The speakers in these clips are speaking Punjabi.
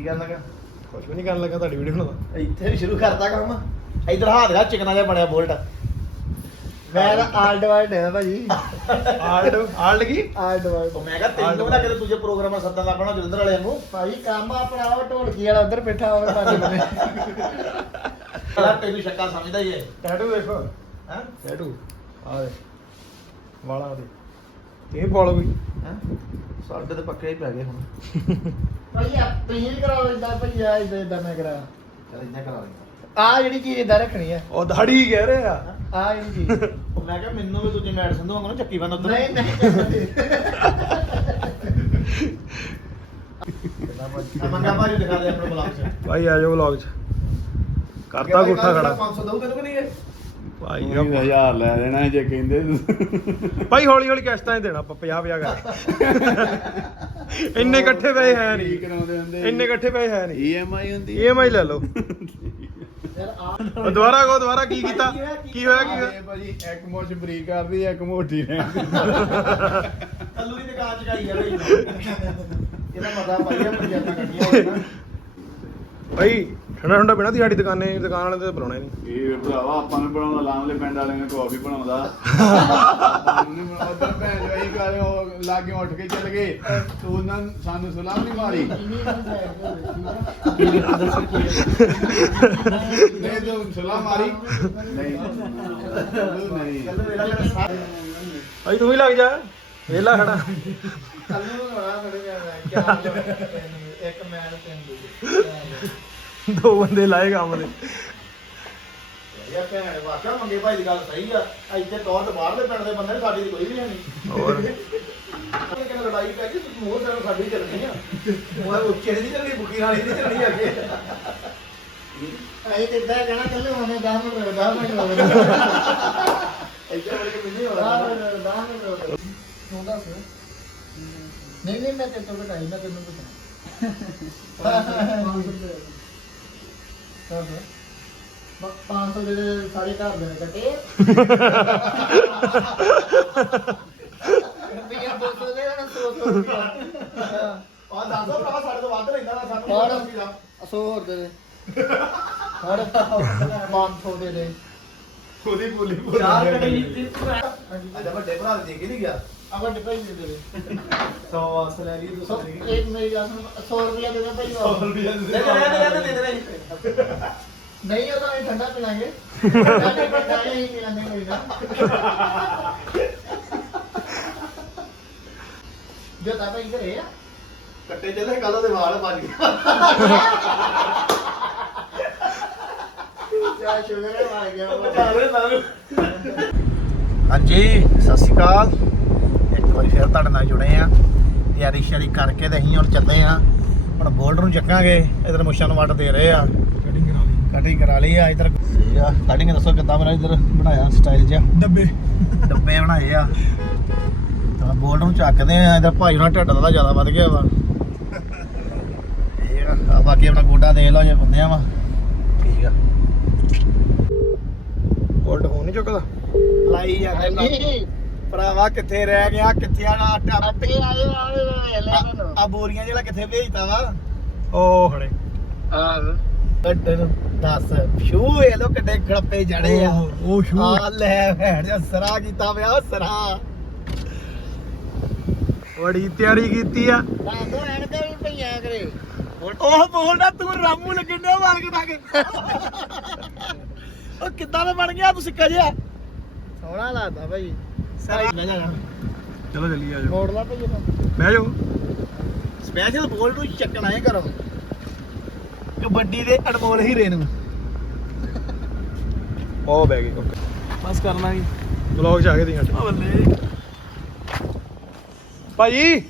ਕੀ ਕਰਨ ਲੱਗਾ? ਕੁਝ ਵੀ ਨਹੀਂ ਕਰਨ ਲੱਗਾ ਤੁਹਾਡੀ ਵੀਡੀਓ ਬਣਾਉਂਦਾ ਇੱਥੇ ਵੀ ਸ਼ੁਰੂ ਕਰਤਾ ਕੰਮ। ਇਧਰ ਹੱਥ ਦਾ ਚਿਕਨਾ ਜਿਹਾ ਬਣਿਆ ਬੋਲਟ। ਮੈਂ ਤਾਂ ਆਲਡ ਵਾਲਡ ਹੈ ਭਾਜੀ। ਆਲਡ ਆਲਡ ਕੀ? ਆਲਡ ਵਾਲਡ ਉਹ ਮੈਂ ਕਿਹਾ ਤੈਨੂੰ ਨਾ ਕਿਤੇ ਦੂਜੇ ਪ੍ਰੋਗਰਾਮਾਂ ਸੱਦਣ ਦਾ ਆਪਣਾ ਜਲੰਧਰ ਵਾਲਿਆਂ ਨੂੰ। ਭਾਜੀ ਕੰਮ ਆਪਣਾ ਉਹ ਢੋਲਕੀ ਵਾਲਾ ਉਧਰ ਬੈਠਾ ਹੋਵੇ ਸਾਡੇ ਕੋਲੇ ਤੈਨੂੰ ਸ਼ੱਕਾ ਸਮਝਦਾ ਹੀ ਹੈ। ਟੈਟੂ ਦੇਖੋ। ਹੈਂ? ਟੈਟੂ ਆ ਦੇ ਵਾਲਾ ਦੇ। ਇਹ ਪਾਲੋ ਕੋਈ? ਹੈਂ? ਸਾਡੇ ਤੇ ਪੱਕੇ ਹੀ ਪੈ ਗਏ ਹੁਣ। ਭਾਜੀ ਆ ਤੁਸੀਂ ਵੀ ਕਰਾਓ ਇਦਾਂ ਭਾਜੀ ਆ ਇਦਾਂ ਇਦਾਂ ਮੈਂ ਕਰਾ। ਚੱਲ ਇੰਨਾ ਕਰਾ ਲਈ ਆ ਜਿਹੜੀ ਚੀਜ਼ ਇਦਾਂ ਰੱਖਣੀ ਆ। ਉਹ ਦਾੜੀ ਕਹਿ ਰਹੇ ਆ। ਆ ਜਿਹੜੀ ਚੀਜ਼। ਉਹ ਮੈਂ ਕਿਹਾ ਮੈਨੂੰ ਵੀ ਦੂਜੇ ਮੈਡ ਸੰਧੂ ਵਾਂਗੂ ਨਾ ਚੱਕੀ ਬੰਨ ਉਧਰ। ਨਹੀਂ ਨਹੀਂ ਮੰਗਾ ਭਾਜੀ ਦਿਖਾ ਦੇ ਆਪਣੇ ਬਲੌਗ 'ਚ। ਭਾਈ ਆ ਜਾਓ ਵਲੌਗ 'ਚ। ਕਰਤਾ ਗੁੱਠਾ ਖੜਾ। 500 ਦਊ ਤੈਨੂੰ ਕਿ ਨਹੀਂ ਇਹ ਭਾਈ ਤਾਂ ਹਜ਼ਾਰ ਲੈ ਦੇਣਾ ਜੇ ਕਹਿੰਦੇ ਭਾਈ ਹੌਲੀ ਹੌਲੀ ਕਿਸ਼ਤਾਂ ਹੀ ਦੇਣਾ ਆਪਾਂ 50 50 ਕਰ। ਇੰਨੇ ਇਕੱਠੇ ਪੈਸੇ ਹੈ ਕੀ ਨਹੀਂ ਕਰਾਉਂਦੇ ਹੁੰਦੇ ਇੰਨੇ ਇਕੱਠੇ ਪੈਸੇ ਹੈ ਨਹੀਂ। ਈਐਮਆਈ ਹੁੰਦੀ ਈਐਮਆਈ ਲੈ ਲਓ। ਉਹ ਦੁਬਾਰਾ ਕਹੋ ਦੁਬਾਰਾ ਕੀ ਕੀਤਾ? ਕੀ ਹੋਇਆ ਕੀ ਹੋਇਆ? ਇਹ ਭਾਜੀ ਇੱਕ ਮੁੱਛ ਬਰੀਕ ਕਰਦੀ ਇੱਕ ਮੋਟੀ ਰਹਿੰਦੀ ਕੱਲੂ ਦੀ ਦੁਕਾਨ ਚ ਗਾਈ ਆ ਬਈ। ਇਹਦਾ ਮਜ਼ਾ ਪਾਈ ਆ ਪੰਜਾਬਾਂ ਕੱਢੀਆਂ ਹੋਈਆਂ। ਨਾ ਭਾਈ ਠੰਡਾ ਠੰਡਾ ਪੀਣਾ ਤੀ ਸਾਡੀ ਦੁਕਾਨੇ ਦੁਕਾਨ ਵਾਲੇ ਤੇ ਬੁਲਾਉਣਾ ਨਹੀਂ। ਇਹ ਭਰਾਵਾ ਆਪਾਂ ਨੂੰ ਬਣਾਉਂਦਾ ਲਾਮਲੇ ਪਿੰਡ ਵਾਲੇ ਨੇ ਕਾਫੀ ਬਣਾਉਂਦਾ। ਉੱਧਰ ਭੈਣ ਜੋ ਅਸੀਂ ਘਰ ਉਹ ਲਾਗੇ ਉੱਠ ਕੇ ਚੱਲ ਗਏ। ਤੂੰ ਉਹਨਾਂ ਨੂੰ ਸਾਨੂੰ ਸਲਾਮ ਨਹੀਂ ਮਾਰੀ। ਨਹੀਂ ਤੂੰ ਸਲਾਮ ਮਾਰੀ। ਨਹੀਂ। ਨਹੀਂ ਭਾਈ ਤੂੰ ਹੀ ਲੱਗ ਜਾ ਵੇਲਾ ਖੜਾ। ਕੱਲੂ ਨੂੰ ਹੋਣਾ ਥੋੜੀ ਜਿਹਾ ਇੱਕ ਮੈਂ ਤੇ ਤਿੰਨ। ਦੂਜੇ ਦੋ ਬੰਦੇ ਲਾਏ ਕੰਮ ਦੇ। ਯਾਰ ਭੈਣ ਵਾਕਿਆ ਮੰਗੇ ਭਾਈ ਦੀ ਗੱਲ ਸਹੀ ਆ। ਇੱਥੇ ਤੌਰ ਤੇ ਬਾਹਰਲੇ ਪਿੰਡ ਦੇ ਬੰਦੇ ਨੇ ਸਾਡੀ ਦੀ ਕੋਈ ਵੀ ਹੈ ਨਹੀਂ ਹੋਰ? ਕਿਹਨੇ ਲੜਾਈ ਪੈ ਗਈ ਤੂੰ ਮੋਹ ਸਿਰ ਸਾਡੀ ਚੱਲਣੀ ਆ ਉਹ ਉੱਚੇ ਦੀ ਨਹੀਂ ਚੱਲਣੀ ਬੁੱਕੀ ਵਾਲੀ ਨਹੀਂ ਚੱਲਣੀ ਅੱਗੇ। ਤੇ ਇਦਾਂ ਕਹਿਣਾ ਕੱਲੂ ਹੋਣੇ 10 ਮਿੰਟ ਰੁਕ 10 ਮਿੰਟ ਰੁਕ। ਇੱਥੇ ਬੜੇ ਕਿ ਮਿੰਨੀ 10 ਹੋਣਾ ਮਿੰਟ 10 ਮਿੰਟ ਰੁਕ। ਤੂੰ ਦੱਸ। ਨਹੀਂ ਨਹੀਂ ਮੈਂ ਤੇ ਤੋਂ ਘਟਾਈ ਮੈਂ ਤੈਨੂੰ ਪੁੱਛਣਾ 500 ਦੇ ਦੇ ਸਾਰੇ ਘਰ ਦੇ ਨੇ ਕੱਟੇ। ਰੁਪਈਆ 200 ਦੇ ਦੇਣਾ 100 ਰੁਪਈਆ। ਆ ਦੱਸੋ ਭਰਾ ਸਾਡੇ ਤੋਂ ਵੱਧ ਲੈਂਦਾ ਵਾ ਸਾਨੂੰ। ਹੋਰ ਪਤਾ ਸੀਗਾ। 100 ਹੋਰ ਦੇ ਦੇ। ਹੋਰ 500 ਦੇ ਦੇ। ਉਹਦੀ ਬੋਲੀ ਚਾਰ ਕੜੀ ਦੀ ਅੱਜ ਵੱਡੇ ਭਰਾ ਦੇ ਕੇ ਨਹੀਂ ਗਿਆ ਅਗਰ ਡਿਪਾਈ ਦੇ ਦੇ 100 ਅਸ ਲੈ ਲਈ ਸੋ 200 ਇੱਕ ਮੇਰੀ ਗੱਲ ਸੁਣ 100 ਰੁਪਈਆ ਦੇ ਦੇ ਭਾਈ ਰੁਪਏ ਦੇ ਦੇ। ਦੇ ਦੇ ਦੇ ਨਹੀਂ ਉਹ ਤਾਂ ਅਸੀਂ ਠੰਡਾ ਪੀ ਲਾਂਗੇ ਠੰਡਾ ਠੰਡਾ ਹੀ ਪੀ ਲਾਂਗੇ ਕੋਈ ਨਾ। ਜੋ ਤਾਂ ਭਾਈ ਘਰੇ ਆ। ਕੱਟੇ ਚੱਲੇ ਕੱਲ ਦੇ ਵਾਲ ਬਣ ਗਏ ਯਾ ਸ਼ੁਗਰ ਹੈ ਆ ਗਿਆ। ਹਾਂਜੀ ਸਤਿ ਸ਼੍ਰੀ ਅਕਾਲ। ਇੱਕ ਵਾਰੀ ਫਿਰ ਤੁਹਾਡੇ ਨਾਲ ਜੁੜੇ ਆ। ਤਿਆਰੀ ਸ਼ਿਆਰੀ ਕਰਕੇ ਤੇ ਅਸੀਂ ਹੁਣ ਚੱਲੇ ਆ। ਹੁਣ ਬੋਲਡਰ ਨੂੰ ਚੱਕਾਂਗੇ ਇਧਰ ਮੁੱਛਾਂ ਨੂੰ ਵੱਟ ਦੇ ਰਹੇ ਆ। ਕਟਿੰਗ ਕਰਾ ਲਈ। ਕਟਿੰਗ ਕਰਾ ਲਈ ਆ ਇਧਰ। ਠੀਕ ਆ। ਕਟਿੰਗ ਦੱਸੋ ਕਿੱਦਾਂ ਬਣਾ ਇਧਰ ਬਣਾਇਆ ਸਟਾਈਲ ਜਿਹਾ? ਡੱਬੇ। ਡੱਬੇ ਬਣਾਏ ਆ। ਤਾਂ ਬੋਲਡਰ ਨੂੰ ਚੱਕਦੇ ਆ ਇਧਰ ਭਾਈ ਉਹਨਾਂ ਢਿੱਡ ਦਾ ਜ਼ਿਆਦਾ ਵੱਧ ਗਿਆ ਵਾ। ਇਹ ਆ ਬਾਕੀ ਆਪਣਾ ਗੋਡਾ ਦੇ ਲਓ ਜੇ ਬੰਦਿਆਂ ਵਾ। ਠੀਕ ਆ। ਬੋਲਟ ਹੋ ਨਹੀਂ ਚੁੱਕਦਾ? ਲਾਈ ਜਾਂਦੇ ਭਰਾਵਾ ਕਿੱਥੇ ਰਹਿ ਗਿਆ ਕਿੱਥੇ ਆ ਆਟਾ ਅੱਗੇ ਆਏ ਆਏ ਲੈ ਮੈਨੂੰ। ਆ ਬੋਰੀਆਂ ਜਿਹੜਾ ਕਿੱਥੇ ਭੇਜਤਾ ਵਾ? ਉਹ ਖੜੇ। ਆਹ। ਨੂੰ ਦੱਸ ਸ਼ੂ ਵੇ ਲੋ ਕਿੱਡੇ ਗੜਪੇ ਜੜੇ ਆ। ਉਹ- ਸ਼ੂ। ਆ ਲੈ ਭੈਣ ਜੀ ਸਰਾ ਕੀਤਾ ਵਿਆ ਸਰਾ। ਬੜੀ ਤਿਆਰੀ ਕੀਤੀ ਆ। ਬਾਂਦੋ ਐਨਕਾਂ ਵੀ ਪਈਆਂ ਕਰੇ। ਉਹ ਬੋਲਦਾ ਤੂੰ ਰਾਮੂ ਲੱਗਣ ਮਾਰ ਕੇ ਕੇ ਉਹ ਕਿੱਦਾਂ ਦਾ ਬਣ ਗਿਆ ਤੁਸੀਂ ਕਜਿਆ? ਸੋਹਣਾ ਲੱਗਦਾ ਭਾਈ ਸਰਾ ਲੈ ਜਾ ਚਲੋ ਚੱਲੀ ਆ ਜਾਓ। ਮੋੜ ਲਾ ਭਾਈ ਇਹਨੂੰ ਬਹਿ ਜਾਓ। ਸਪੈਸ਼ਲ ਬੋਲ ਨੂੰ ਚੱਕਣਾ ਹੈ ਕਰੋ ਕਬੱਡੀ ਦੇ ਅਨਮੋਲ ਹੀਰੇ ਨੂੰ। ਉਹ ਬਹਿ ਗਈ ਬਸ ਕਰਨਾ ਹੀ ਵਲੌਗ ਚ ਆ ਗਏ ਦੀ ਘੰਟੇ ਬੱਲੇ। ਭਾਜੀ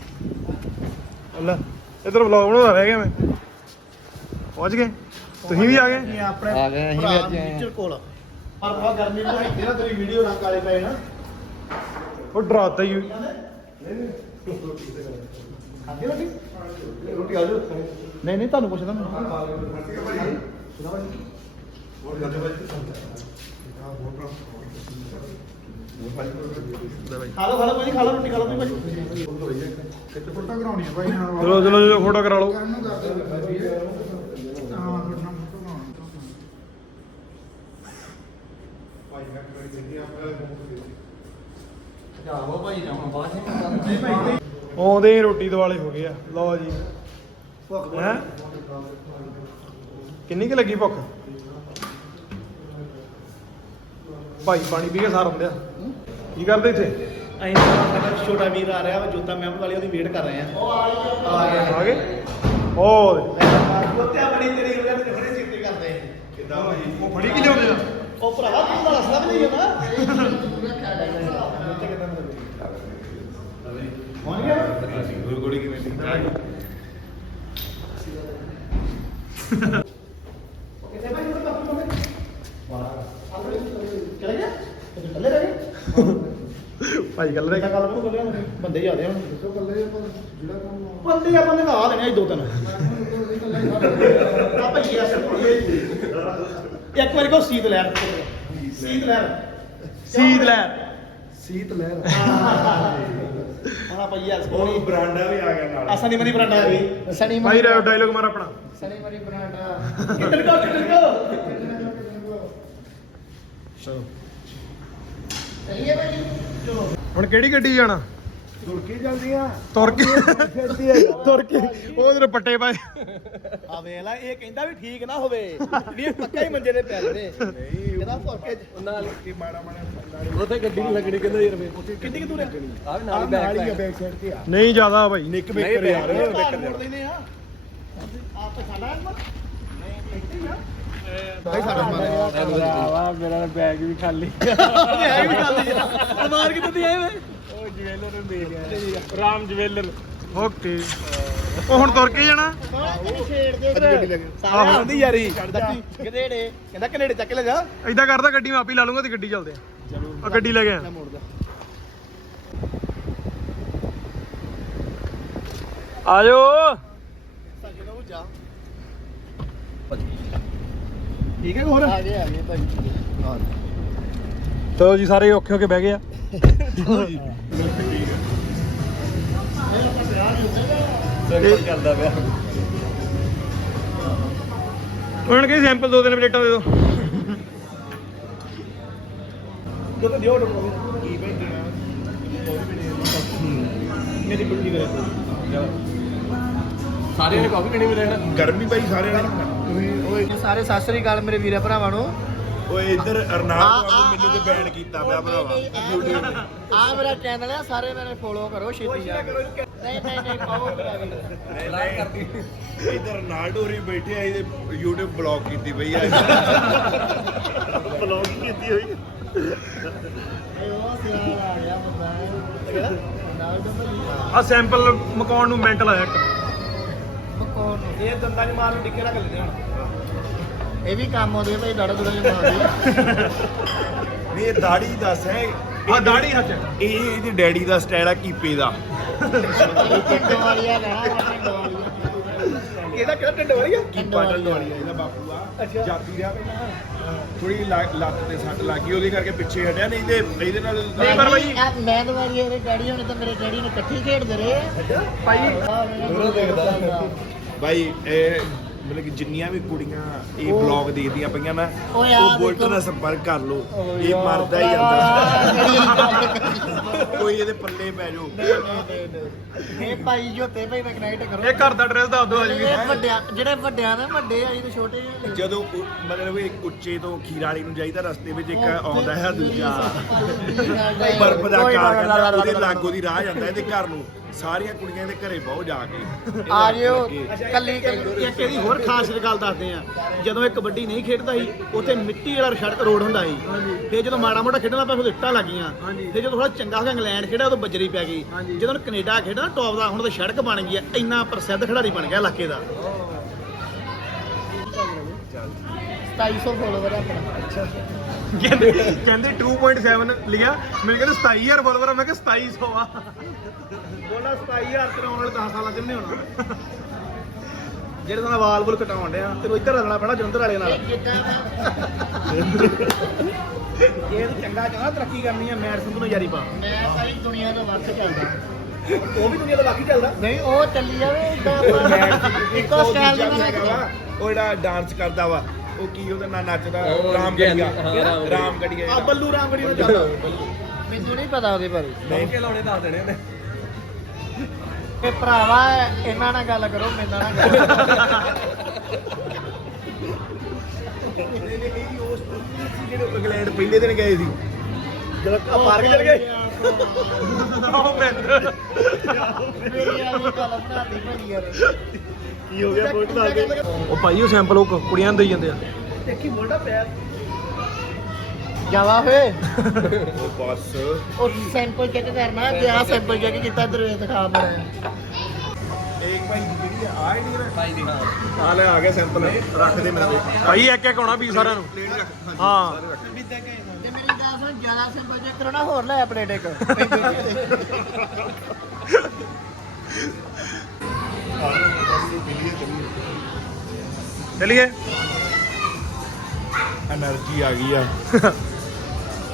ਅੱਲਾ ਇਧਰ ਵਲੌਗ ਬਣਾਉਂਦਾ ਰਹਿ ਗਿਆ ਮੈਂ। ਪਹੁੰਚ ਗਏ? ਤੁਸੀਂ ਵੀ ਆ ਗਏ? ਆਪਣੇ ਆ ਗਏ, ਅਸੀਂ ਵੀ ਅੱਜ ਆਏ ਹਾਂ। ਟੀਚਰ ਕੋਲ ਪਰ ਬਹੁਤ ਗਰਮੀ ਨੂੰ ਇੱਥੇ ਨਾ ਤੇਰੀ ਵੀਡੀਓ ਨਾ ਕਾਲੇ ਪਏ ਨਾ। ਉਹ ਡਰਾਤਾ ਹੀ ਖਾਂਦੇ ਰੋਟੀ ਰੋਟੀ ਆ ਜਾਓ ਨਹੀਂ ਨਹੀਂ, ਤੁਹਾਨੂੰ ਪੁੱਛਦਾ ਮੈਂ। ਲੈ ਖਾ ਲਓ ਖਾ ਲਓ ਕੋਈ ਖਾ ਲਓ ਰੋਟੀ ਖਾ ਲਓ ਤੁਸੀਂ ਫੋਟੋ ਕਰਾਉਣੀ ਆ ਭਾਈ ਨਾਲ ਚਲੋ ਚਲੋ ਚਲੋ, ਫੋਟੋ ਕਰਾ ਲਓ। ਨੂੰ ਕਰ ਭਾਈ ਹਾਂ ਤੁਹਾਡਾ ਨਾਲ ਫੋਟੋ ਕਰਾਉਣੀ ਭਾਈ ਨਾਲ ਕਰੀ ਜਿੰਦੀ ਜਾਓ ਭਾਈ ਨਾ ਹੁਣ ਬਾਅਦ ਚ ਆਉਂਦੇ ਹੀ ਰੋਟੀ ਦਿਵਾਲੇ ਹੋ ਗਏ ਆ। ਲਓ ਜੀ। ਹੈ? ਕਿੰਨੀ ਕੁ ਲੱਗੀ ਭੁੱਖ? ਭਾਈ ਪਾਣੀ ਪੀ ਕੇ ਸਾਰ ਹੁੰਦੇ ਆ। ਕੀ ਕਰਦੇ ਇੱਥੇ? ਅਸੀਂ ਛੋਟਾ ਵੀਰ ਆ ਰਿਹਾ ਵਾ ਜੋਤਾ ਮੈਮ ਵਾਲੀ ਉਹਦੀ ਵੇਟ ਕਰ ਰਹੇ ਆ। ਆ ਗਿਆ ਆ ਗਏ। ਉਹ ਜੋਤਿਆ ਬੜੀ ਤੇਰੀ ਹੋ ਤੇ ਬੜੇ ਚਿੱਤੇ ਕਰਦੇ ਕਿੱਦਾਂ ਭਾਈ? ਉਹ ਫੜੀ ਕਿ ਲਿਆਉਂਦੇ ਆ? ਉਹ ਭਰਾਵਾ ਤੂੰ ਦੱਸਦਾ ਵੀ ਨਹੀਂ ਹੁੰਦਾ ਪਹੁੰਚ ਗਿਆ ਗੁਰਗੁੜੀ ਕਿਵੇਂ ਠੀਕ ਠਾਕ ਕਿੱਥੇ ਭਾਈ ਉਹਦਾ ਕਾਪੀ ਕੋਲ ਚਲੇ ਗਿਆ ਤੇ ਥੱਲੇ ਰਹਿ ਗਏ ਭਾਈ ਗੱਲ ਰੇ ਦੇਖਾ ਗੱਲ ਨੂੰ ਬੋਲਿਆ ਬੰਦੇ ਜ਼ਿਆਦੇ ਹੁਣ ਦੱਸੋ ਕੱਲੇ ਆਪਾਂ ਜਿਹੜਾ ਕੰਮ ਬੰਦੇ ਆਪਾਂ ਨੇ ਲਾ ਲੈਣੇ ਅੱਜ ਦੋ ਤਿੰਨ। ਆ ਭਈ ਐਸ ਇੱਕ ਵਾਰੀ ਕੋ ਸੀਤ ਲੈ ਸੀਤ ਲੈ ਸੀਤ ਲੈ ਸੀਤ ਲਹਿਰ। ਹਾਂ। ਭਈ ਐਸ ਉਹ ਬਰਾਂਡਾ ਵੀ ਆ ਗਿਆ ਨਾਲ। ਆਸਾ ਨਹੀਂ ਮਨੀ ਬਰਾਂਡਾ ਆ ਗਈ। ਸਣੀ ਭਾਈ ਡਾਇਲੋਗ ਮਾਰ ਆਪਣਾ। ਸਣੀ ਮਰੀ ਬਰਾਂਡਾ। ਕਿੱਧਰ ਕੋ ਕਿੱਧਰ ਕੋ? ਚਲੋ। ਹੈ ਭਾਈ। ਹੁਣ ਕਿਹੜੀ ਗੱਡੀ ਜਾਣਾ? ਤੁਰਕੀ ਜਾਂਦੀਆਂ ਤੁਰ ਕੇ ਤੁਰ ਕੇ ਉਹ ਤੇਰੇ ਪੱਟੇ ਪਾਏ। ਆ ਵੇਖ ਲੈ ਇਹ ਕਹਿੰਦਾ ਵੀ ਠੀਕ ਨਾ ਹੋਵੇ। ਵੀ ਇਹ ਪੱਕਾ ਹੀ ਮੰਜੇ ਤੇ ਪੈ ਜਵੇ। ਕਹਿੰਦਾ ਫੋਕੇ ਨਾਲ ਕੀ ਮਾੜਾ ਮਾੜਾ ਉੱਥੇ ਗੱਡੀ ਨਹੀਂ ਲੱਗਣੀ ਕਹਿੰਦਾ ਯਾਰ ਵੇ ਕਿੰਨੀ ਕਿ ਦੂਰ ਹੈ ਆ ਵੀ ਨਾਲ ਹੀ ਨਾਲ ਹੀ ਬੈਗ ਬੈਕ ਸਾਈਡ ਤੇ ਆ। ਨਹੀਂ ਜ਼ਿਆਦਾ ਭਾਈ ਨਿੱਕ ਬੇਕਰ ਯਾਰ ਆ। ਆਪ ਤਾਂ ਸਾਡਾ ਹੈ ਆ ਭਾਈ ਸਾਡਾ ਮਾਰਿਆ ਆਵਾ ਮੇਰਾ ਬੈਗ ਵੀ ਖਾਲੀ ਹੈ ਵੀ ਗੱਲ ਜੀ ਮਾਰ ਕਿੱਥੇ ਦੀ ਆਏ ਵੇ ਉਹ ਜਵੈਲਰ ਨੂੰ ਦੇ ਗਿਆ ਰਾਮ ਜਵੈਲਰ। ਓਕੇ। ਉਹ ਹੁਣ ਤੁਰ ਕੇ ਜਾਣਾ? ਛੇੜ ਦੇ ਅੱਜ ਗੱਡੀ ਲੈ ਗਿਆ ਸਾਰਾ ਆਉਂਦੀ ਯਾਰੀ ਗਦੇੜੇ। ਕਹਿੰਦਾ ਕਨੇੜੇ ਚੱਕ ਲੈ ਜਾ। ਐਦਾਂ ਕਰਦਾ ਗੱਡੀ ਮੈਂ ਆਪੇ ਲਾ ਲੂੰਗਾ ਤੇ ਗੱਡੀ ਚੱਲਦੇ ਆ। ਆ ਗੱਡੀ ਲੈ ਕੇ ਆ ਮੋੜ ਦਾ ਆਜੋ ਸੱਜਣਾ ਉਹ ਜਾ। ਠੀਕ ਹੈ ਹੋਰ? ਆ ਗਏ ਆ ਗਏ ਭਾਈ ਚਲੋ ਜੀ ਸਾਰੇ ਔਖੇ ਹੋ ਕੇ ਬਹਿ ਗਏ ਆ। ਸਰਕਲ ਚੱਲਦਾ ਪਿਆ। ਉਹਨਾਂ ਨੇ ਕਹੀ ਸੈਂਪਲ ਦੋ ਤਿੰਨ ਪਲੇਟਾਂ ਦੇ ਦਿਓ। ਜੋ ਤੇ ਦਿਓ ਡੋਕੋ ਕੀ ਭੇਜਣਾ? ਮੇਰੀ ਬੁੱਢੀ ਕਰੇ। ਸਾਰਿਆਂ ਨੇ ਕਾਫੀ ਪੀਣੀ ਮੇਰੇ ਗਰਮੀ ਭਾਈ ਸਾਰੇ ਨੇ ਤੁਸੀਂ ਓਏ। ਸਾਰੇ ਸਤਿ ਸ੍ਰੀ ਅਕਾਲ ਮੇਰੇ ਵੀਰਾਂ ਭਰਾਵਾਂ ਨੂੰ। ਓਏ ਇੱਧਰ ਅਰਨਾਬ ਤੋਂ ਮੈਨੂੰ ਤੇ ਬੈਨ ਕੀਤਾ ਪਿਆ ਭਰਾਵਾ ਆ ਮੇਰਾ ਚੈਨਲ ਹੈ ਸਾਰੇ ਮੇਰੇ ਫੋਲੋ ਕਰੋ ਛੇਤੀ ਜਾ ਕੇ। ਨਹੀਂ ਨਹੀਂ ਨਹੀਂ ਪਾਓ ਮੇਰਾ ਵੀਰ ਲਾਈਕ ਕਰਦੀ। ਇੱਧਰ ਰੋਨਾਲਡੋ ਹੋਰੀ ਬੈਠੇ ਆ ਇਹਦੇ YouTube ਬਲੌਗ ਕੀਤੀ ਪਈ ਆ। ਬਲੌਗ ਕੀਤੀ ਹੋਈ ਆ। ਸੈਂਪਲ ਮਕਾਉਣ ਨੂੰ ਮਿੰਟ ਲਾਇਆ ਇੱਕ। ਨੂੰ ਇਹ ਦੰਦਾਂ ਚ ਮਾਰ ਨੂੰ ਡਿੱਕੇ ਰੱਖ ਲੈਂਦੇ ਹੁਣ। ਇਹ ਵੀ ਕੰਮ ਆਉਂਦੇ ਭਾਈ ਡਾੜਾ ਡੂੜਾ ਜਿਹਾ ਮਾਰਦੇ। ਵੀ ਇਹ ਦਾੜੀ ਦੱਸ ਹੈ। ਆ ਦਾੜੀ ਹੱਥ ਇਹ ਇਹਦੇ ਡੈਡੀ ਦਾ ਸਟਾਈਲ ਆ ਕੀਪੇ ਦਾ। ਇਹ ਟਿੰਡੋ ਵਾਲੀਆ ਲੈਣਾ ਟਿੰਡੋ ਵਾਲੀਆ। ਇਹਦਾ ਕਿਹੜਾ ਢਿੱਡ ਵਾਲੀਆ। ਕੀਪਾ ਇਹਦਾ ਬਾਪੂ ਆ। ਜਾਤੀ ਰਿਹਾ ਪਹਿਲਾਂ ਥੋੜੀ ਲੱਤ ਤੇ ਸੱਟ ਲੱਗੀ ਉਹਦੇ ਕਰਕੇ ਪਿੱਛੇ ਹਟਿਆ ਨਹੀਂ ਤੇ ਇਹਦੇ ਨਾਲ ਨਹੀਂ ਪਰ ਭਾਈ ਆ ਮੈਂ ਤਾਂ ਵਾਰੀ ਇਹਦੇ ਡੈਡੀ ਹੋਣੇ ਤਾਂ ਮੇਰੇ ਡੈਡੀ ਨੇ ਇਕੱਠੇ ਖੇਡਦੇ ਰਹੇ। ਭਾਈ ਦੂਰੋਂ ਦੇਖਦਾ। ਭਾਈ ਇਹ ਮਤਲਬ ਕਿ ਜਿੰਨੀਆਂ ਵੀ ਕੁੜੀਆਂ ਇਹ ਬਲੌਗ ਦੇਖਦੀਆਂ ਪਈਆਂ ਨਾ ਉਹ ਬੁਲਟ। ਨਾਲ ਸੰਪਰਕ ਕਰ ਲਓ। ਇਹ ਮਰਦਾ ਹੀ ਜਾਂਦਾ। ਕੋਈ ਇਹਦੇ ਪੱਲੇ ਪੈ ਜਾਓ। ਇਹ ਭਾਈ ਜੋਤੇ ਭਾਈ ਕਨੈਕਟ ਕਰੋ। ਇਹ ਘਰ ਦਾ ਐਡਰੈਸ ਦੱਸ ਦਿਓ ਅੱਜ ਵੀ। ਇਹ ਵੱਡਿਆਂ ਜਿਹੜੇ ਵੱਡਿਆਂ ਨੇ ਵੱਡੇ ਆ ਜਿਹੜੇ ਛੋਟੇ ਜਦੋਂ ਮਤਲਬ ਇਹ ਉੱਚੇ ਤੋਂ ਖੀਰ ਵਾਲੀ ਨੂੰ ਜਾਈਦਾ ਰਸਤੇ ਵਿੱਚ ਇੱਕ ਆਉਂਦਾ ਹੈ ਦੂਜਾ। ਬਰਫ ਦਾ ਕਾਰ ਕਰਦਾ ਉਹਦੇ ਲਾਗੋ ਦੀ ਰਾਹ ਜਾਂਦਾ ਇਹਦੇ ਘਰ ਨੂੰ। ਸਾਰੀਆਂ ਕੁੜੀਆਂ ਇਹਦੇ ਘਰੇ ਬਹੁਤ ਜਾ ਕੇ। ਆ ਜਿਓ ਕੱਲੀ ਕੱਲੀ ਇੱਕ ਇਹਦੀ ਹੋਰ ਖਾਸ ਗੱਲ ਦੱਸਦੇ ਆ। ਜਦੋਂ ਇਹ ਕਬੱਡੀ ਨਹੀਂ ਖੇਡਦਾ ਸੀ ਉੱਥੇ ਮਿੱਟੀ ਵਾਲਾ ਸੜਕ ਰੋਡ ਹੁੰਦਾ ਸੀ। ਫਿਰ ਜਦੋਂ ਮਾੜਾ ਮੋਟਾ ਖੇਡਣਾ ਪਿਆ ਫਿਰ ਇੱਟਾਂ ਲੱਗੀਆਂ। ਫਿਰ ਜਦੋਂ ਥੋੜਾ ਚੰਗਾ ਹੋ ਗਿਆ ਇੰਗਲੈਂਡ ਖੇਡਿਆ ਉਦੋਂ ਬੱਜਰੀ ਪੈ ਗਈ। ਜਦੋਂ ਕੈਨੇਡਾ ਖੇਡਿਆ ਨਾ ਟੌਪ ਦਾ ਹੁਣ ਤਾਂ ਸੜਕ ਬਣ ਗਈ ਆ ਇੰਨਾ ਪ੍ਰਸਿੱਧ ਖਿਡਾਰੀ ਬਣ ਗਿਆ ਇਲਾਕੇ ਦਾ। 2700 ਫੋਲੋਵਰ ਆਪਣਾ। ਕਹਿੰਦੇ ਕਹਿੰਦੇ 2.7 ਲਿਆ ਮੈਨੂੰ ਕਹਿੰਦੇ 27000 ਫੋਲੋਵਰ ਆ ਮੈਂ ਕਿਹਾ 2700 ਆ। ਬੋਲਾ 27000 ਤੇ ਆਉਣ ਵਾਲੇ 10 ਸਾਲਾਂ ਚ ਵੀ ਨਹੀਂ ਹੋਣਾ। ਜਿਹੜੇ ਨਾਲ ਵਾਲ ਵੁਲ ਕਟਾਉਣ ਡਿਆ ਤੈਨੂੰ ਇੱਧਰ ਲੱਗਣਾ ਪੈਣਾ ਜਲੰਧਰ ਵਾਲੇ ਨਾਲ। ਇਹ ਜਿੱਦਾਂ ਮੈਂ ਜੇ ਤੂੰ ਚੰਗਾ ਚਾਹਣਾ ਤਰੱਕੀ ਕਰਨੀ ਹੈ ਮੈਟ ਸੰਧੂ ਨੂੰ ਯਾਰੀ ਪਾ। ਮੈਂ ਭਾਈ ਦੁਨੀਆ ਤੋਂ ਵੱਧ ਚੱਲਦਾ। ਉਹ ਵੀ ਦੁਨੀਆ ਦਾ ਬਾਕੀ ਚੱਲਦਾ। ਨਹੀਂ ਉਹ ਚੱਲੀ ਜਾਵੇ ਇਦਾਂ ਆਪਾਂ ਇੱਕੋ ਸਟਾਈਲ ਦਾ ਵਾ, ਉਹ ਜਿਹੜਾ ਡਾਂਸ ਕਰਦਾ ਵਾ ਉਹ ਕੀ ਉਹਦਾ ਨਾਂ ਨੱਚਦਾ? ਰਾਮ ਗੜੀਆ ਰਾਮ ਗੜੀਆ ਆ ਬੱਲੂ ਰਾਮਗੜੀ ਦਾ ਚੱਲਦਾ। ਮੈਨੂੰ ਨਹੀਂ ਪਤਾ ਉਹਦੇ ਬਾਰੇ। ਨਹੀਂ। ਲਾਉਣੇ ਦੱਸ ਦੇਣੇ ਉਹਨੇ। ਇਹ ਭਰਾਵਾ ਇਹਨਾਂ ਨਾਲ ਗੱਲ ਕਰੋ ਮੇਰੇ ਨਾਲ ਨਾ ਕਰੋ। ਜਿਹੜੇ ਇੰਗਲੈਂਡ ਪਹਿਲੇ ਦਿਨ ਗਏ ਸੀ। ਜਦੋਂ ਆ ਪਾਰਕ ਚਲ ਗਏ। ਉਹ ਮਿੰਟ ਮੇਰੀ ਆਲੀ ਗੱਲ ਬਣਾਤੀ ਬਣੀ ਯਾਰ ਕੀ ਹੋ ਗਿਆ? ਬੋਲਟ ਲਾ ਕੇ ਉਹ ਭਾਈ ਉਹ ਸੈਂਪਲ ਉਹ ਕੁੜੀਆਂ ਨੂੰ ਦੇਈ ਜਾਂਦੇ ਆ। ਦੇਖੀ ਮੋਢਾ ਪਿਆ। ਜਾਵਾ ਫੇ ਉਹ ਬਸ। ਉਹ ਸੈਂਪਲ ਚੈੱਕ ਕਰਨਾ ਕਿ ਆ ਸੈਂਪਲ ਚੈੱਕ ਕੀਤਾ ਇਧਰ ਦਿਖਾ ਬੜਾ ਇੱਕ ਭਾਈ ਜਿਹੜੀ ਆ ਜਿਹੜੀ ਨਾ ਭਾਈ ਦੀ ਹਾਂ ਆ ਲੈ ਆ ਗਿਆ ਸੈਂਪਲ ਰੱਖ ਦੇ ਮੇਰਾ ਦੇ ਭਾਈ ਇੱਕ ਇੱਕ ਹੋਣਾ ਵੀ ਸਾਰਿਆਂ ਨੂੰ। ਹਾਂ। ਤੇ ਮੇਰੀ ਗੱਲ ਸੁਣ ਜ਼ਿਆਦਾ ਸੈਂਪਲ ਚੈੱਕ ਕਰੋ ਨਾ ਹੋਰ ਲੈ ਪਲੇਟ ਇੱਕ। ਚਲਿਏ। એનર્ਜੀ ਆ ਗਈ ਆ।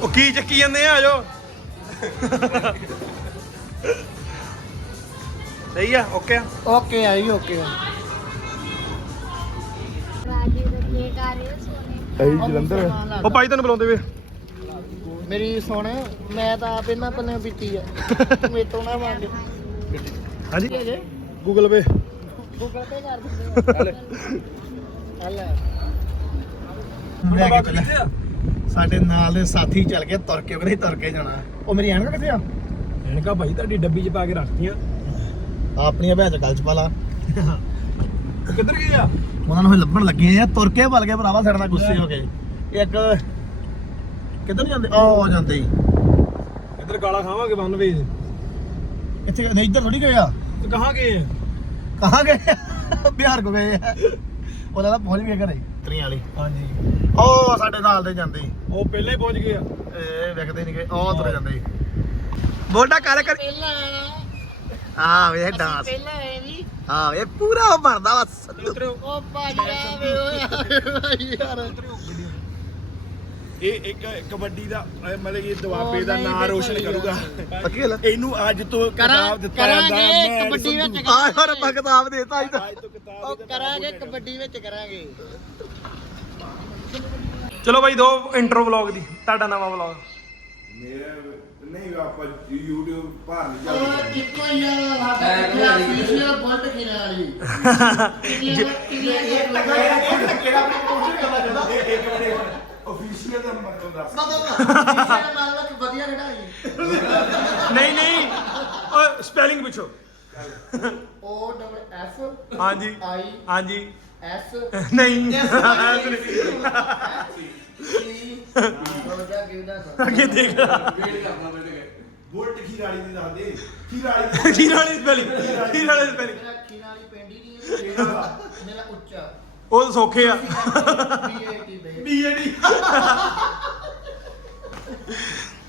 ਉਹ ਕੀ ਚੱਕੀ ਜਾਂਦੇ ਆ ਆਜੋ ਸਹੀ ਆ ਓਕੇ ਓਕੇ ਆ ਜੀ ਓਕੇ ਆ। ਇਹ ਜਲੰਧਰ। ਉਹ ਭਾਈ ਤੈਨੂੰ ਮੇਰੀ ਸੋਨੇ ਮੈਂ ਤਾਂ ਆਪ ਇਹਨਾਂ ਪੱਲੇ ਪੀਤੀ ਆ। ਮੇਰੇ ਨਾ ਮੰਗ ਹਾਂਜੀ। ਗੂਗਲ ਪੇ ਗੂਗਲ ਪੇ ਕਰ ਦਿੰਦੇ ਹਲੇ। ਲੈ ਕੇ ਚੱਲਿਆ ਸਾਡੇ ਨਾਲ ਦੇ ਸਾਥੀ ਚੱਲ ਗਏ ਤੁਰ ਕੇ ਵੀ ਤੁਰ ਕੇ ਜਾਣਾ। ਉਹ ਮੇਰੀ ਐਨਕ ਕਿੱਥੇ ਆ? ਐਨਕਾ ਭਾਈ ਤੁਹਾਡੀ ਡੱਬੀ 'ਚ ਪਾ ਕੇ ਰੱਖਤੀਆਂ। ਆਪਣੀਆਂ ਭੈਣ ਚ ਗੱਲ ਚ ਪਾ ਲਾ। ਕਿੱਧਰ ਗਏ ਆ? ਉਹਨਾਂ ਨੂੰ ਲੱਭਣ ਲੱਗੇ ਆ। ਤੁਰ ਕੇ ਵੱਲ ਗਏ ਭਰਾਵਾ ਸਾਡੇ ਨਾਲ ਗੁੱਸੇ ਹੋ ਗਏ ਇੱਕ ਕਿੱਧਰ ਜਾਂਦੇ? ਆ ਜਾਂਦੇ ਹੀ। ਇੱਧਰ ਗਾਲਾ ਖਾਵਾਂਗੇ ਬੰਨ ਵੇ। ਇੱਥੇ ਨਹੀਂ ਇੱਧਰ ਥੋੜੀ ਗਏ ਆ। ਤੇ ਕਹਾਂ ਗਏ ਆ? ਕਹਾਂ ਗਏ? ਬਿਹਾਰ ਕੋ ਗਏ ਆ। ਉਹਨਾਂ ਦਾ ਪਹੁੰਚ ਵੀ ਘਰੇ। ਤਰੀਆਂ ਵਾਲੀ। ਹਾਂਜੀ। ਉਹ ਸਾਡੇ ਨਾਲ ਦੇ ਜਾਂਦੇ। ਸੀ। ਉਹ ਪਹਿਲਾਂ ਹੀ ਪਹੁੰਚ ਗਏ ਆ। ਇਹ ਵਿਖਦੇ ਨਹੀਂ ਗਏ ਉਹ ਤੁਰ ਜਾਂਦੇ। ਬੋਲਦਾ ਕਰ ਕਰ। ਪਹਿਲਾਂ ਆ ਵੇ। ਡਾਂਸ। ਪਹਿਲਾਂ ਇਹ ਵੀ ਆ ਵੇ ਪੂਰਾ ਉਹ ਬਣਦਾ ਵਾ ਸੰਧੂ ਉਹ ਭਾਜਾ ਵੇ। ਓਏ ਯਾਰ ਇਹ ਇੱਕ ਕਬੱਡੀ ਦਾ ਅਹ ਮਤਲਬ ਕਿ ਦੁਆਬੇ ਦਾ ਨਾਂ ਰੋਸ਼ਨ ਕਰੂਗਾ। ਪੱਕੀ ਗੱਲ ਇਹਨੂੰ ਅੱਜ ਤੋਂ ਕਿਤਾਬ ਦਿੱਤਾ ਜਾਂਦਾ ਕਰਾਂਗੇ ਮੈਂ ਕਬੱਡੀ ਵਿੱਚ ਆ ਹੋਰ ਬਗਦਾਵ ਦੇਤਾ ਅੱਜ ਅੱਜ ਤੋਂ ਕਿਤਾਬ ਉਹ ਕਰਾਂਗੇ ਕਬੱਡੀ ਵਿੱਚ ਕਰਾਂਗੇ। ਚਲੋ ਭਾਈ ਦੋ ਇੰਟਰੋ ਵਲੌਗ ਦੀ ਤੁਹਾਡਾ ਨਵਾਂ ਵਲੌਗ ਮੇਰਾ ਨਹੀਂ ਆਪਾਂ YouTube ਭਾਰ ਨਹੀਂ ਚੱਲਦਾ। ਇੱਕੋ ਆ? ਸਾਡਾ ਅਫੀਸ਼ੀਅਲ ਬੁਲਟ ਖਿਰਾ ਵਾਲੀ ਕਿੰਨੀਆਂ ਕਿੰਨੀਆਂ ਕਿਹੜਾ ਆਪਣੀ ਕੋਸ਼ਿਸ਼ ਕਰਨਾ ਚਾਹੁੰਦਾ? ਇੱਕ ਮਿੰਟ। ਅਫੀਸ਼ੀਅਲ ਦਾ ਮਤਲਬ ਦੱਸ ਮਾਲਕ ਵਧੀਆ ਖਿਡਾਰੀ ਨਹੀਂ ਨਹੀਂ ਓਏ ਸਪੈਲਿੰਗ ਪੁੱਛੋ O ਡਬਲ ਐਫ ਹਾਂਜੀ ਆਈ ਹਾਂਜੀ ਐਸ ਨਹੀਂ ਸੀ ਰੋਜਾ ਗਿਵਦਾ ਅੱਗੇ ਦੇਖ ਬੁਲਟ ਖੀਰਾਲੀ ਦੀ ਦੱਸ ਦੇ ਖੀਰਾਲੀ ਕੀ ਵਾਲੀ ਸਪੈਲਿੰਗ ਕੀ ਵਾਲੀ ਸਪੈਲਿੰਗ ਮੇਰਾ ਖੀਨਾ ਵਾਲੀ ਪਿੰਡ ਹੀ ਨਹੀਂ ਹੈ ਮੇਰਾ ਉੱਚਾ ਉਹ ਤਾਂ ਸੌਖੇ ਆ। ਬੀਏਟੀ ਬੇ ਬੀਏਡੀ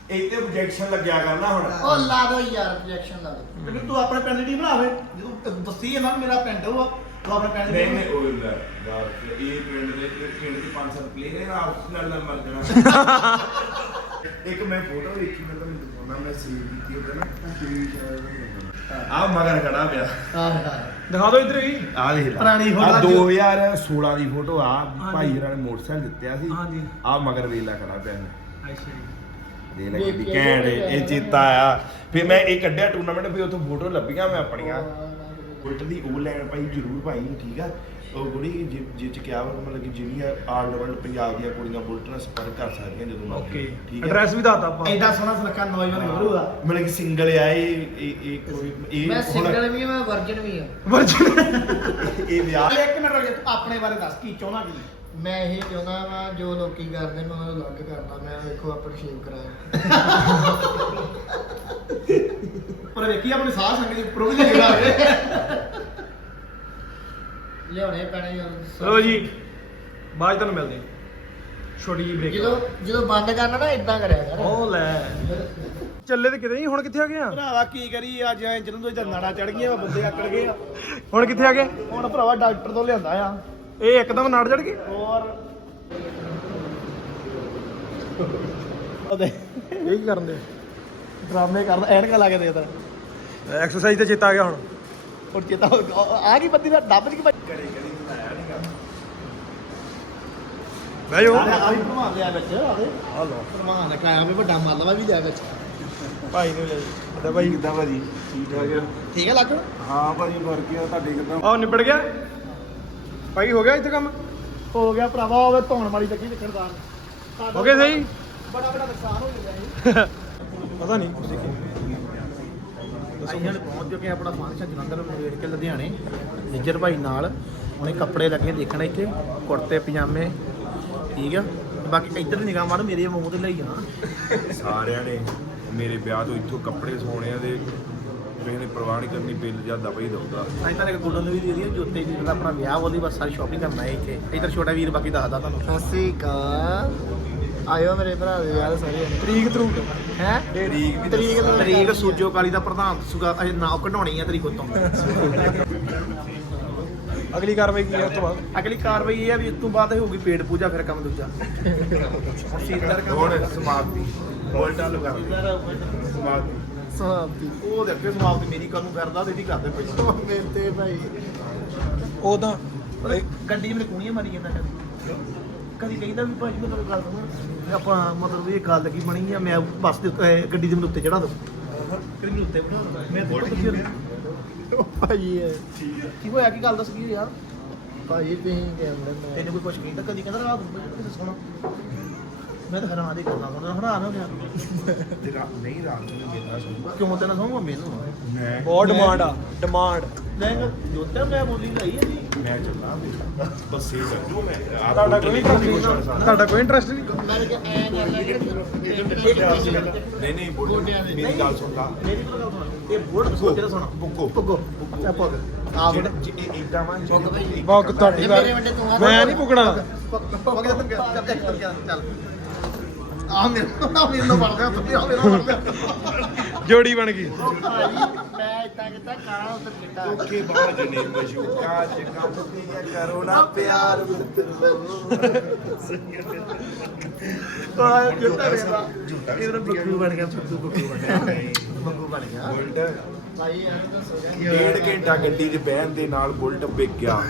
ਇੱਥੇ ਆਬਜੈਕਸ਼ਨ ਲੱਗਿਆ ਕਰਨਾ ਹੁਣ। ਉਹ ਲਾ ਦੋ ਯਾਰ ਪ੍ਰੋਜੈਕਸ਼ਨ ਲਾ ਦੋ। ਮੈਨੂੰ ਤੂੰ ਆਪਣੇ ਪਿੰਡ ਦੀ ਬਣਾਵੇ ਜਦੋਂ ਦੱਸੀ ਹੈ ਨਾ ਮੇਰਾ ਪਿੰਡ ਉਹ ਆ ਤੂੰ ਆਪਣੇ ਪਿੰਡ ਦੀ ਨਹੀਂ ਨਹੀਂ ਉਹ ਲੈ ਦੱਸ ਇਹ ਪਿੰਡ ਦੇ ਇਹ ਪਿੰਡ ਦੀ 500 ਪਲੇਅਰ ਹੈ ਆਪਸ ਨਾਲ ਨਾਲ ਮਰ ਜਾਣਾ। ਇੱਕ ਮੈਂ ਫੋਟੋ ਦੇਖੀ ਮੈਂ ਤੁਹਾਨੂੰ ਦਿਖਾਉਣਾ ਮੈਂ ਸੇਵ ਕੀਤੀ ਉਹਦਾ ਨਾ ਆ ਮਗਰ ਖੜਾ ਪਿਆ। ਆਹ ਦਿਖਾ ਦਿਓ ਇੱਧਰ ਹੀ। ਆ ਦੇਖ ਲੈ। ਪੁਰਾਣੀ photo ਅੱਜ- 2016 ਦੀ ਫੋਟੋ ਆ। ਭਾਈ ਜਰਾਂ ਨੇ ਮੋਟਰਸਾਈਕਲ ਦਿੱਤਿਆ ਸੀ। ਹਾਂਜੀ। ਆ ਮਗਰ ਵੇਲਾ ਖੜਾ ਪਿਆ ਇਹਨੇ। ਅੱਛਾ ਦੇ ਲੈ ਕਿੱਡੀ ਘੈਂਟ ਏ, ਇਹ ਚੇਤਾ ਆਇਆ। ਫਿਰ ਮੈਂ ਇਹ ਕੱਢਿਆ ਟੂਰਨਾਮੈਂਟ ਫਿਰ ਉੱਥੋਂ ਫੋਟੋ ਲੱਭੀਆਂ ਮੈਂ ਆਪਣੀਆਂ। ਬੁਲਟ ਦੀ ਉਹ ਲੈਣ ਭਾਈ ਜ਼ਰੂਰ ਭਾਈ ਠੀਕ ਆ? ਉਹ ਕੁੜੀ ਜਿ- ਜਿਹ ਚ ਕਿਹਾ ਵਾ ਕਿ ਮਤਲਬ ਕਿ ਜਿਹੜੀਆਂ ਆਲ ਵਰਲਡ ਪੰਜਾਬ ਦੀਆਂ ਕੁੜੀਆਂ ਬੁਲਟ ਨਾਲ ਸੰਪਰਕ ਕਰ ਸਕਦੀਆਂ ਜਦੋਂ ਮਰਜ਼ੀ। ਓਕੇ ਠੀਕ ਆ? ਐਡਰੈਸ ਵੀ ਦੱਸਦਾ ਆਪਾਂ। ਐਡਾ ਸੋਹਣਾ ਸੁਨੱਖਾ ਨੌਜਵਾਨ ਗੱਭਰੂ ਆ। ਮਤਲਬ ਕਿ ਸਿੰਗਲ ਆ ਇਹ ਇਹ ਇਹ ਕੋਈ ਇਹ ਮੈਂ ਹੁਣ- ਸਿੰਗਲ ਵੀ ਆ ਮੈਂ ਵਰਜਨ ਵੀ ਆ। ਇਹ ਵਿਆਹ ਇੱਕ ਮਿੰਟ ਰੁਕ ਜਾ ਤੂੰ ਆਪਣੇ ਬਾਰੇ ਦੱਸ ਕੀ ਚਾਹੁੰਦਾ ਕੀ? ਮੈਂ ਇਹ ਚਾਹੁੰਦਾ ਵਾਂ ਜੋ ਲੋਕੀ ਕਰਦੇ ਮੈਂ ਉਹਨੂੰ ਅਲੱਗ ਕਰਨਾ। ਮੈਂ ਵੇਖੋ ਆਪਣੀ ਸ਼ੇਪ ਕਰਾਇਆ ਪਰ ਵੇਖੀ ਆਪਣੀ ਸਾਹ ਸੰਗ ਦੀ ਉੱਪਰੋਂ ਵੀ ਲੱਗਦਾ ਹੋਵੇ ਲਿਆਉਣੇ ਪੈਣੇ ਯਾਰ ਚਲੋ ਜੀ ਬਾਅਦ 'ਚ ਤੁਹਾਨੂੰ ਮਿਲਦੇ ਹਾਂ। ਛੋਟੀ ਜਿਹੀ ਬ੍ਰੇਕ ਜਦੋਂ ਜਦੋਂ ਬੰਦ ਕਰਨਾ ਨਾ ਇਦਾਂ ਕਰਿਆ ਕਰ। ਉਹ ਲੈ। ਚੱਲੇ ਤੇ ਕਿਤੇ ਨਹੀਂ ਹੁਣ ਕਿੱਥੇ ਆ ਗਏ ਆ? ਭਰਾਵਾ ਕੀ ਕਰੀ ਅੱਜ ਐ ਜਦੋਂ ਤੋਂ ਨਾੜਾ ਚੜ ਗਈਆਂ ਬੰਦੇ ਆਕੜ ਗਏ ਆ। ਹੁਣ ਕਿੱਥੇ ਆ ਗਏ? ਹੁਣ ਭਰਾਵਾ ਡਾਕਟਰ ਤੋਂ ਲਿਆਂਦਾ ਆ। ਇਹ ਇੱਕਦਮ ਨਾੜ ਚੜ ਗਏ ਹੋਰ। ਉਹਦੇ। ਇਹ ਕੀ ਕਰਨ ਦੇ? ਡਰਾਮੇ ਕਰਦਾ ਐਨਕਾਂ ਲਾ ਕੇ ਦੇਦਾ ਐਕਸਰਸਾਈਜ਼ ਤੇ ਚੇਤਾ ਆ ਗਿਆ ਹੁਣ। ਹੁਣ ਚੇਤਾ ਆ ਗਈ ਬੰਦੀ ਦਾ ਡੱਬ ਚ ਬੱਜ ਬਹਿ ਜਾਓ। ਆ ਵੀ ਭਰਮਾਨ ਲਿਆ ਵਿੱਚ ਆ ਦੇ। ਆ ਲਓ। ਭਰਮਾਨ ਨੇ ਕਾਇਆ ਵੀ ਵੱਡਾ ਮੱਲਵਾ ਵੀ ਲਿਆ ਵਿੱਚ। ਭਾਈ ਨੇ ਲੈ ਜੀ। ਭਾਈ। ਕਿੱਦਾਂ ਭਾਜੀ? ਠੀਕ ਠਾਕ ਠੀਕ ਹੈ ਲੱਗ ਹਾਂ ਭਾਜੀ ਫ਼ਰਕ ਆ ਤੁਹਾਡੇ ਕਿੱਦਾਂ? ਆਹ ਨਿਬੜ ਗਿਆ? ਭਾਈ ਹੋ ਗਿਆ ਇੱਥੇ ਕੰਮ? ਹੋ ਗਿਆ ਭਰਾਵਾ ਉਹ ਧੌਣ ਵਾਲੀ ਚੱਕੀ ਵਿਖੜਦਾਰ ਹੋ ਗਿਆ ਸਹੀ? ਬੜਾ ਬੜਾ ਨੁਕਸਾਨ ਹੋ ਜਾਂਦਾ ਹੈ ਪਤਾ ਨਹੀਂ ਅਸੀਂ ਹੁਣ ਪਹੁੰਚ ਚੁੱਕੇ ਆਪਣਾ ਫੰਕਸ਼ਨ ਜਲੰਧਰ ਨੂੰ ਵੇਖ ਕੇ ਲੁਧਿਆਣੇ। ਨਿੱਜਰ ਭਾਈ ਨਾਲ ਉਹਨੇ ਕੱਪੜੇ ਲੱਗੇ ਦੇਖਣ ਇੱਥੇ ਕੁੜਤੇ ਪਜਾਮੇ। ਠੀਕ ਆ? ਤੇ ਬਾਕੀ ਇੱਧਰ ਦੀ ਨਿਗਾਹ ਮਾਰ ਮੇਰੇ ਮੂੰਹ ਤੇ ਲਈ ਆ ਸਾਰਿਆਂ ਨੇ ਮੇਰੇ ਵਿਆਹ ਤੋਂ ਇੱਥੋਂ ਕੱਪੜੇ ਸੋਣੇ ਆ ਤੇ ਕਿਸੇ ਨੇ ਪਰਵਾਹ ਨਹੀਂ ਕਰਨੀ ਬਿੱਲ ਜਾਂ ਦਵਾ ਹੀ ਦਊਗਾ। ਅਸੀਂ ਤਾਂ ਇੱਕ ਗੁੱਡਨ ਵੀ ਦੇ ਦਈਏ ਜੋਤੇ ਜੀ ਦਾ ਆਪਣਾ ਵਿਆਹ ਉਹਦੀ ਬਸ ਸਾਰੀ ਸ਼ਾਪਿੰਗ ਕਰਨਾ ਹੈ ਇੱਥੇ। ਇੱਧਰ ਛੋਟਾ ਵੀਰ ਬਾਕੀ ਦੱਸਦਾ ਤੁਹਾਨੂੰ। ਸਸੀ ਕਾ ਆਇਓ ਮੇਰੇ ਭਰਾ ਦੇ ਯਾਰ ਸਾਰੇ। ਤਰੀਕ ਤਰੂਕ। ਹੈ? ਤਰੀਕ ਵੀ ਤਰੀਕ ਤਰੀਕ ਸੂਜੋ ਕਾਲੀ ਦਾ ਪ੍ਰਧਾਨ। ਸੁਗਾ ਅਜੇ ਨਾਮ ਕਢਾਉਣੀ ਆ ਤਰੀਕ ਉਤੋਂ। ਅਗਲੀ ਕਾਰਵਾਈ ਕੀ ਹੈ ਉਸ ਤੋਂ ਬਾਅਦ? ਅਗਲੀ ਕਾਰਵਾਈ ਇਹ ਆ ਵੀ ਇਸ ਤੋਂ ਬਾਅਦ ਹੋਊਗੀ ਪੇਟ ਪੂਜਾ ਫਿਰ ਕੰਮ ਦੂਜਾ। ਸੀਦਰ ਹੁਣ ਸਮਾਪਤੀ। ਬੋਲ ਚਾਲੂ ਕਰ ਦੇ। ਸਮਾਪਤੀ। ਸਮਾਪਤੀ। ਉਹ ਦੇ ਅੱਗੇ ਸਮਾਪਤ ਮੇਰੀ ਕੰਮ ਕਰਦਾ ਤੇ ਇਹਦੀ ਕਰਦੇ ਪਈ ਮੇਰੇ ਤੇ ਭਾਈ। ਉਹ ਤਾਂ ਗੱਡੀ ਮੇਰੇ ਕੋਣੀਆਂ ਮਾਰੀ ਜਾਂਦਾ ਕਦੀ। ਕਹਿੰਦਾ ਵੀ ਭਾਜੀ ਮੈਂ ਤੁਹਾਨੂੰ ਗੱਲ ਦਵਾਂ ਆਪਾਂ ਮਤਲਬ ਇਹ ਗੱਲ ਕੀ ਬਣੀ ਆ ਮੈਂ ਬੱਸ ਦੇ ਉੱਤੇ ਗੱਡੀ ਦੇ ਮੈਨੂੰ ਉੱਤੇ ਚੜਾ ਦੋ। ਕਦੀ ਮੈਨੂੰ ਉੱਤੇ ਬਣਾ ਮੈਂ ਪਿੱਛੇ ਭਾਈ ਹੈ ਕੀ ਹੋਇਆ? ਕੀ ਗੱਲ ਦੱਸ ਕੀ ਯਾਰ? ਭਾਈ ਤੁਸੀਂ ਕਹਿੰਦੇ ਤੈਨੂੰ ਕੋਈ ਕੁਝ ਕਹਿੰਦਾ ਕਦੀ ਕਹਿੰਦਾ ਰਾਤ ਨੂੰ ਸੁਣਾ? ਮੈਂ ਤਾਂ ਹੈਰਾਨ ਹੀ ਕਰਨਾ ਹੁਣ ਹੈਰਾਨ ਹੋ ਗਿਆ ਤੇ ਨਹੀਂ ਰਾਤ ਨੂੰ ਕਿੰਨਾ ਸੁਣਦਾ ਕਿਉਂ ਤੇ ਨਾ ਸੁਣਵਾ ਮੈਨੂੰ ਮੈਂ ਬਹੁਤ ਡਿਮਾਂਡ ਆ ਡਿਮਾਂਡ ਲੈ ਜੋਤਾ ਮੈਂ ਬੋਲੀ ਲਈ ਹੈ ਜੀ। ਮੈਂ ਚੱਲਾਂ ਬੱਸੇ ਚੱਲੂ ਮੈਂ ਤੁਹਾਡਾ ਕੋਈ ਇੰਟਰਸਟ ਨਹੀਂ ਤੁਹਾਡਾ ਕੋਈ ਇੰਟਰਸਟ ਨਹੀਂ? ਮੈਂ ਕਿਹਾ ਐ ਨਹੀਂ ਨਹੀਂ ਬੋਲ ਮੇਰੀ ਗੱਲ ਸੁਣਦਾ ਮੇਰੀ ਕੋਈ ਗੱਲ ਸੁਣ ਇਹ ਬੋਰਡ ਸੋਚ ਰਿਹਾ ਸੁਣ। ਬੁੱਕੋ ਅੱਛਾ ਪੁੱਗ ਆ ਬੋਰਡ ਇਦਾਂ ਵਾਂ ਬਹੁਤ ਤੁਹਾਡੀ ਵਾਰ ਮੈਂ ਨਹੀਂ ਪੁੱਗਣਾ ਪੁੱਗ ਜਾ ਤੂੰ ਚੱਲ ਚੱਲ ਚੱਲ ਚੱਲ। ਆ ਮੇਰੇ ਨਾਲ ਮੇਰੇ ਨਾਲ ਵੜਦਾ ਆ ਮੇਰੇ ਨਾਲ ਵੜਦਾ। ਜੋੜੀ ਬਣ ਗਈ। ਮੈਂ ਇਦਾਂ ਕੀਤਾ ਕਾਣਾ ਉੱਤੇ ਕੀਤਾ ਧੋਖੇ ਬਾਜ ਨੇ ਮਸ਼ੂਕਾ ਚ ਕੰਮ ਦੀਆਂ ਕਰੋ ਨਾ ਪਿਆਰ ਆ ਜੁੱਤਾ ਮੇਰਾ ਇਹ ਮੇਰਾ ਬੱਗੂ ਬਣ ਗਿਆ ਬੱਗੂ ਬੱਗੂ ਬਣ ਗਿਆ। ਬੱਗੂ ਬਣ ਗਿਆ। ਬੁਲਟ। ਭਾਈ ਐਵੇਂ ਤਾਂ ਸੋ ਡੇਢ ਘੰਟਾ ਗੱਡੀ 'ਚ ਬਹਿਣ ਦੇ ਨਾਲ ਬੁਲਟ ਵਿਕ ਗਿਆ।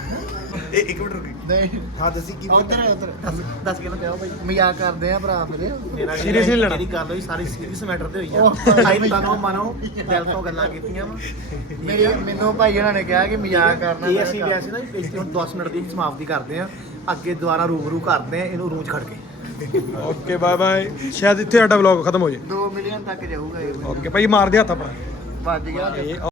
ਇਹ ਇੱਕ ਮਿੰਟ ਰੁਕੀ। ਨਹੀਂ। ਹਾਂ ਦੱਸੀ ਕੀ ਉਧਰ ਉਧਰ। ਦੱਸ ਦੱਸ ਕੇ ਲਗਾਓ ਭਾਈ? ਮਜ਼ਾਕ ਕਰਦੇ ਆ ਭਰਾ ਮੇਰੇ। ਨਹੀਂ ਲੈਣਾ। ਮੇਰੀ ਗੱਲ ਹੋਈ ਸਾਰੀ ਸੀਰੀਅਸ ਮੈਟਰ ਤੇ ਹੋਈ ਆ। ਆਈ ਤਨੋ ਮਨੋ ਦਿਲ ਤੋਂ ਗੱਲਾਂ ਕੀਤੀਆਂ ਵਾ। ਮੇਰੀ ਮੈਨੂੰ ਭਾਈ ਉਹਨਾਂ ਨੇ ਕਿਹਾ ਕਿ ਮਜ਼ਾਕ ਕਰਨਾ ਇਹ ਅਸੀਂ ਵੈਸੇ ਨਾ ਇੱਥੇ ਹੁਣ 10 ਮਿੰਟ ਦੀ ਸਮਾਪਤੀ ਕਰਦੇ ਆ ਅੱਗੇ ਦੁਬਾਰਾ ਰੂਬਰੂ ਕਰਦੇ ਆ ਇਹਨੂੰ ਰੂਜ ਖੜ ਕੇ। Okay bye bye. ਸ਼ਾਇਦ ਇੱਥੇ ਸਾਡਾ ਵਲੌਗ ਖਤਮ ਹੋ ਜੇ। 2 ਮਿਲੀਅਨ ਤੱਕ ਜਾਊਗਾ ਇਹ। ਓਕੇ ਭਾਈ ਮਾਰ ਦੇ ਹੱਥ ਆਪਣਾ। ਵੱਜ ਗਿਆ। ਇਹ